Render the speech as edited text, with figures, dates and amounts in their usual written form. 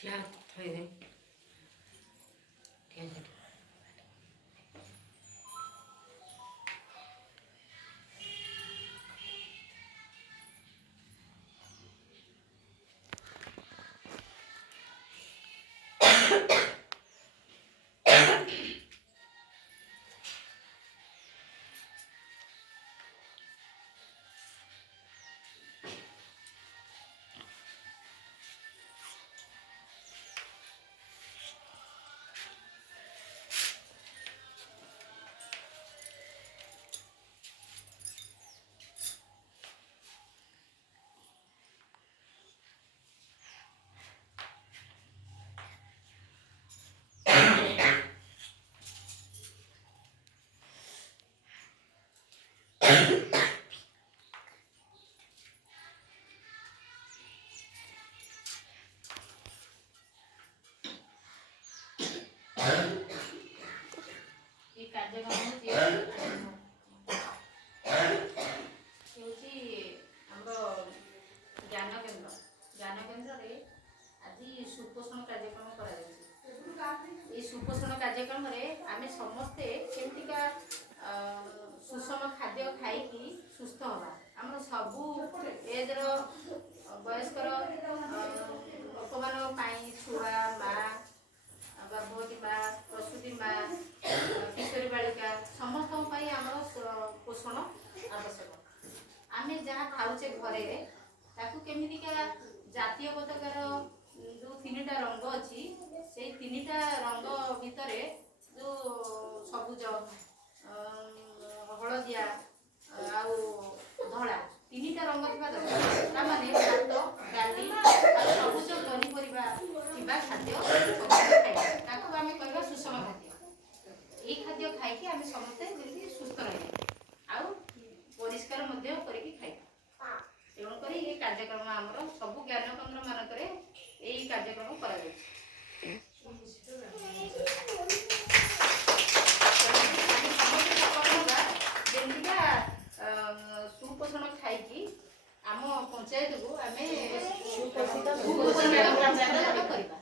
ଠିଆ ଥଇରେ ଠିଆ ସେଠି କାର୍ଯ୍ୟକ୍ରମ ହେଉଛି ଆମର ଜ୍ଞାନ କେନ୍ଦ୍ରରେ ଆଜି ସୁପୋଷଣ କାର୍ଯ୍ୟକ୍ରମ କରାଯାଉଛି। এই ସୁପୋଷଣ କାର୍ଯ୍ୟକ୍ରମରେ ଆମେ ସମସ୍ତେ କେମିତିକା ସୁଷମ ଖାଦ୍ୟ ଖାଇକି ସୁସ୍ଥ ହେବା। ଆମର ସବୁ ଏଜ୍ର ବୟସ୍କର ଲୋକମାନଙ୍କ ପାଇଁ ଛୁଆ ମା ଗର୍ଭବତୀ ମା ପ୍ରସୂତି ମା କିଶୋରୀ ବାଳିକା ସମସ୍ତଙ୍କ ପାଇଁ ଆମର ପୋଷଣ ଆବଶ୍ୟକ। ଆମେ ଯାହା ଖାଉଛେ ଘରେ ତାକୁ କେମିତିକା ଜାତୀୟ ପତାକାର ଯେଉଁ 3ଟା ରଙ୍ଗ ଅଛି ସେଇ 3ଟା ରଙ୍ଗ ଭିତରେ ଯେଉଁ ସବୁଜ ହଳଦିଆ ଆଉ ଧଳା 3ଟା ରଙ୍ଗ ଥିବା ଦରକାର। ତାମାନେ ଭାତ ଡାଲି ଆଉ ସବୁଜ ପନିପରିବା ଥିବା ଖାଦ୍ୟ ଖାଇବା ତାକୁ ଆମେ କହିବା ସୁଷମ ଖାଦ୍ୟ। এই ଖାଦ୍ୟ ଖାଇକି ଆମେ ସମସ୍ତେ ଯେମିତି ସୁସ୍ଥ ରହିବା ଆଉ ପରିଷ୍କାର ମଧ୍ୟ କରିକି ଖାଇବା। ତେଣୁକରି ଏ କାର୍ଯ୍ୟକ୍ରମ ଆମର ସବୁ ଜ୍ଞାନ କେନ୍ଦ୍ର ମାନଙ୍କରେ এই କାର୍ଯ୍ୟକ୍ରମ କରାଯାଉଛି। ଯେମିତିକା ସୁପୋଷଣ ଖାଇକି ଆମ ପଞ୍ଚାୟତକୁ ଆମେ ସୁପୋଷିତ କରିବା।